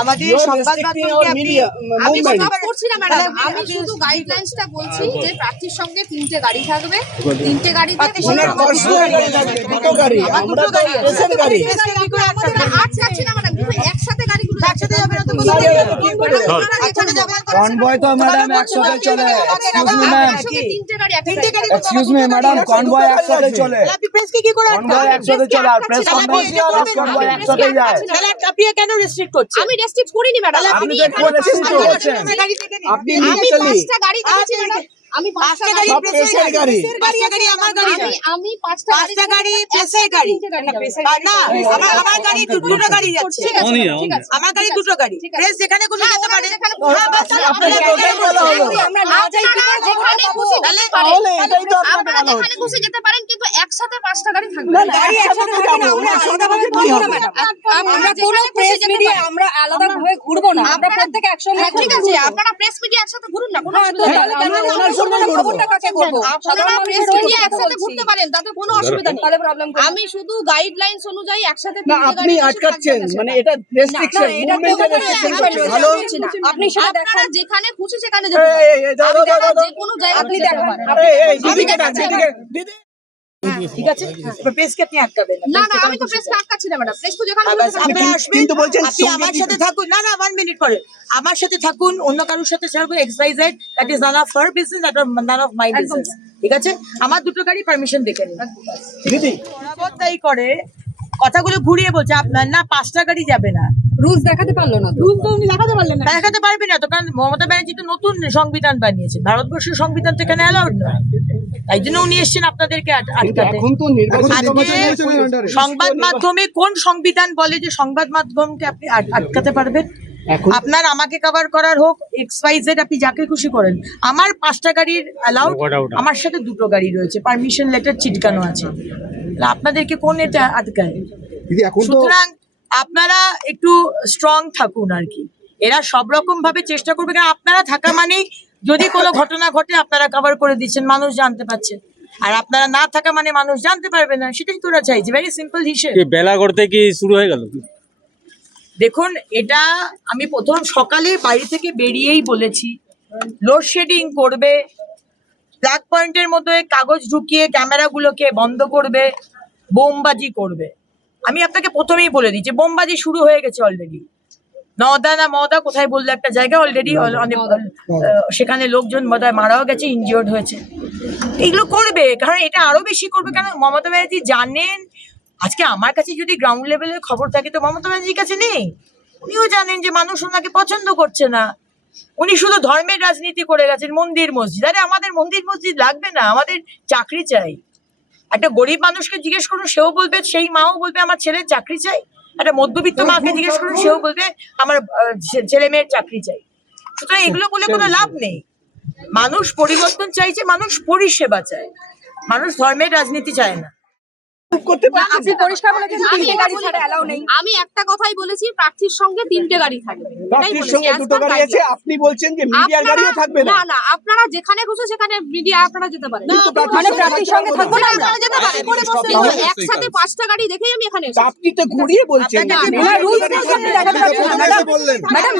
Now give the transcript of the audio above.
আমাদের সংবাদ মাধ্যমকে আমি স্টপ করছি না ম্যাডাম, আমি শুধু গাইডলাইন্সটা বলছি যে প্রার্থীর সঙ্গে 3টে গাড়ি থাকবে, 3টে গাড়িতে আটকাচ্ছি না ম্যাডাম, কিন্তু একসাথে গাড়িগুলো একসাথে যাবে না তো কনভয় তো ম্যাডাম একসাথে চলে। এক্সকিউজ মি ম্যাডাম, কনভয় একসাথে চলে, আপনি প্রেসকে কি করে কনভয় একসাথে চলে আর প্রেস কনভয় একসাথে যায়। তাহলে আপনি কেন রেস্ট্রিক্ট করছেন? আমি রেস্ট্রিক্ট করিনি ম্যাডাম, আপনি তো রেস্ট্রিক্ট করছেন। আপনি লিগালি 5টা গাড়ি দিয়েছি ম্যাডাম, আমি 5টা গাড়ি প্রেসের গাড়ি, 5টা গাড়ি আমার গাড়ি, আমি 5টা গাড়ি প্রেসের গাড়ি না, আমার গাড়ি দুটো গাড়ি যাচ্ছে, ঠিক আছে আমার গাড়ি দুটো গাড়ি, প্রেস যেখানে খুশি যেতে পারে, আপনাকে টোটাল বলা হলো। আমরা না যাই যেখানে খুশি তাহলে এটাই তো আপনাকে বলা হলো। যেখানে খুশি যেতে পারেন, কিন্তু একসাথে 5টা গাড়ি থাকবে না না একসাথে যাবো, আমরা একসাথে কি হবে? আমরা কোনো প্রেস মিডিয়া আমরা আলাদা ভাবে ঘুরবো না, আমরা প্রত্যেককে একসঙ্গে, ঠিক আছে আপনারা প্রেস মিডিয়া একসাথে ঘুরুন না, কোনো অসুবিধা নেই, খবরটা কাকে করব? আপনারা প্রেস মিডিয়া একসাথে ঘুরতে পারেন, তাতে কোনো অসুবিধা নেই, তাহলে প্রবলেম কি? আমি শুধু গাইডলাইনস অনুযায়ী একসাথে না আপনি আটকাচ্ছেন, মানে এটা রেস্ট্রিকশন, মুভমেন্টের রেস্ট্রিকশন। হ্যালো আপনি সেটা দেখান, যেখানে খুশি সেখানে যেতে পারেন, যে কোনো জায়গায় আপনি দেখান, এই দিদিকে ডাক, দিদি ঠিক আছে প্রেসকে আপনি আটকাবেন না, না আমি তো প্রেসকে আটকাচ্ছি না ম্যাডাম, প্রেস তো যেখানে আপনি কিন্তু বলছেন আপনি আমার সাথে থাকুন, না না 1 মিনিট করে আমার সাথে থাকুন, অন্য কারোর সাথে থাকুন, XYZ, that is none of her business, that is none of my business, ঠিক আছে আমার দুটো গাড়ি পারমিশন দেখে নিন দিদি। বরাবর তাই করে, কথাগুলো ঘুরিয়ে বলছে আপনার না 5টা গাড়ি যাবে না, রুলস দেখাতে পারলো না, রুল তো উনি দেখাতে পারলেন না, দেখাতে পারবে না তো, কারণ মমতা ব্যানার্জি তো নতুন সংবিধান বানিয়েছে, ভারতবর্ষের সংবিধান তো এখানে অ্যালাউড নয়, তাই জন্য উনি এসেছেন আপনাদেরকে আটকাতে। এখন তো নির্বাচন সংবাদ মাধ্যমে কোন সংবিধান বলে যে সংবাদ মাধ্যমকে আপনি আটকাতে পারবেন? আপনার আমাকে কভার করার হোক, XYZ, আপনি যাকে খুশি করেন, আমার 5টা গাড়ির অ্যালাউড, আমার সাথে দুটো গাড়ি রয়েছে, পারমিশন লেটার চিটকানো আছে, আপনাদেরকে কোন এটা আটকায়? সুতরাং আপনারা একটু স্ট্রং থাকুন আর কি, এরা সব রকম ভাবে চেষ্টা করবে, কারণ আপনারা থাকা মানেই যদি কোনো ঘটনা ঘটে আপনারা কভার করে দিচ্ছেন, মানুষ জানতে পারছে, আর আপনারা না থাকা মানে মানুষ জানতে পারবে না, সেটাই তোরা চাইছে, ভেরি সিম্পল হিসেব। বেলা করতে কি শুরু হয়ে গেল? দেখুন এটা আমি প্রথম সকালে বাড়ি থেকে বেরিয়েই বলেছি, লোডশেডিং করবে, ব্ল্যাক পয়েন্টের মধ্যে কাগজ ঢুকিয়ে ক্যামেরাগুলোকে বন্ধ করবে, বোমবাজি করবে। আমি আপনাকে প্রথমেই বলে দিই যে বোমবাজি শুরু হয়ে গেছে অলরেডি, মদা কোথায় বললো একটা জায়গা, অলরেডি অনেক সেখানে লোকজন বোধহয় মারাও গেছে, ইনজিওর্ড হয়েছে, এগুলো করবে, কারণ এটা আরো বেশি করবে, কারণ মমতা ব্যানার্জি জানেন, আজকে আমার কাছে যদি গ্রাউন্ড লেভেলের খবর থাকে তো মমতা ব্যানার্জির কাছে নেই, উনিও জানেন যে মানুষ ওনাকে পছন্দ করছে না, উনি শুধু ধর্মের রাজনীতি করে গেছেন, মন্দির মসজিদ, আরে আমাদের মন্দির মসজিদ লাগবে না, আমাদের চাকরি চাই, একটা গরিব মানুষকে জিজ্ঞেস করুন সেও বলবে, সেই মাও বলবে আমার ছেলের চাকরি চাই, একটা মধ্যবিত্ত মাকে জিজ্ঞেস করুন সেও বলবে আমার ছেলে মেয়ের চাকরি চাই, সুতরাং এগুলো বলে কোনো লাভ নেই, মানুষ পরিবর্তন চাইছে, মানুষ পরিষেবা চায়, মানুষ ধর্মের রাজনীতি চায় না। আমি একটা কথাই বলেছি, প্রার্থীর সঙ্গে 3টে গাড়ি থাকবে, আপনি বলছেন যে মিডিয়ার গাড়িও থাকবে না, না আপনারা যেখানে খুশি সেখানে মিডিয়া আপনারা যেতে পারেন, মানে প্রার্থীর সঙ্গে থাকবো না আমরা, যেতে পারেন, একসাথে 5টা গাড়ি দেখেই আমি এখানে আপনি তো ঘুরিয়ে বলছেন রুলস দেখাতে পারছেন না ম্যাডাম।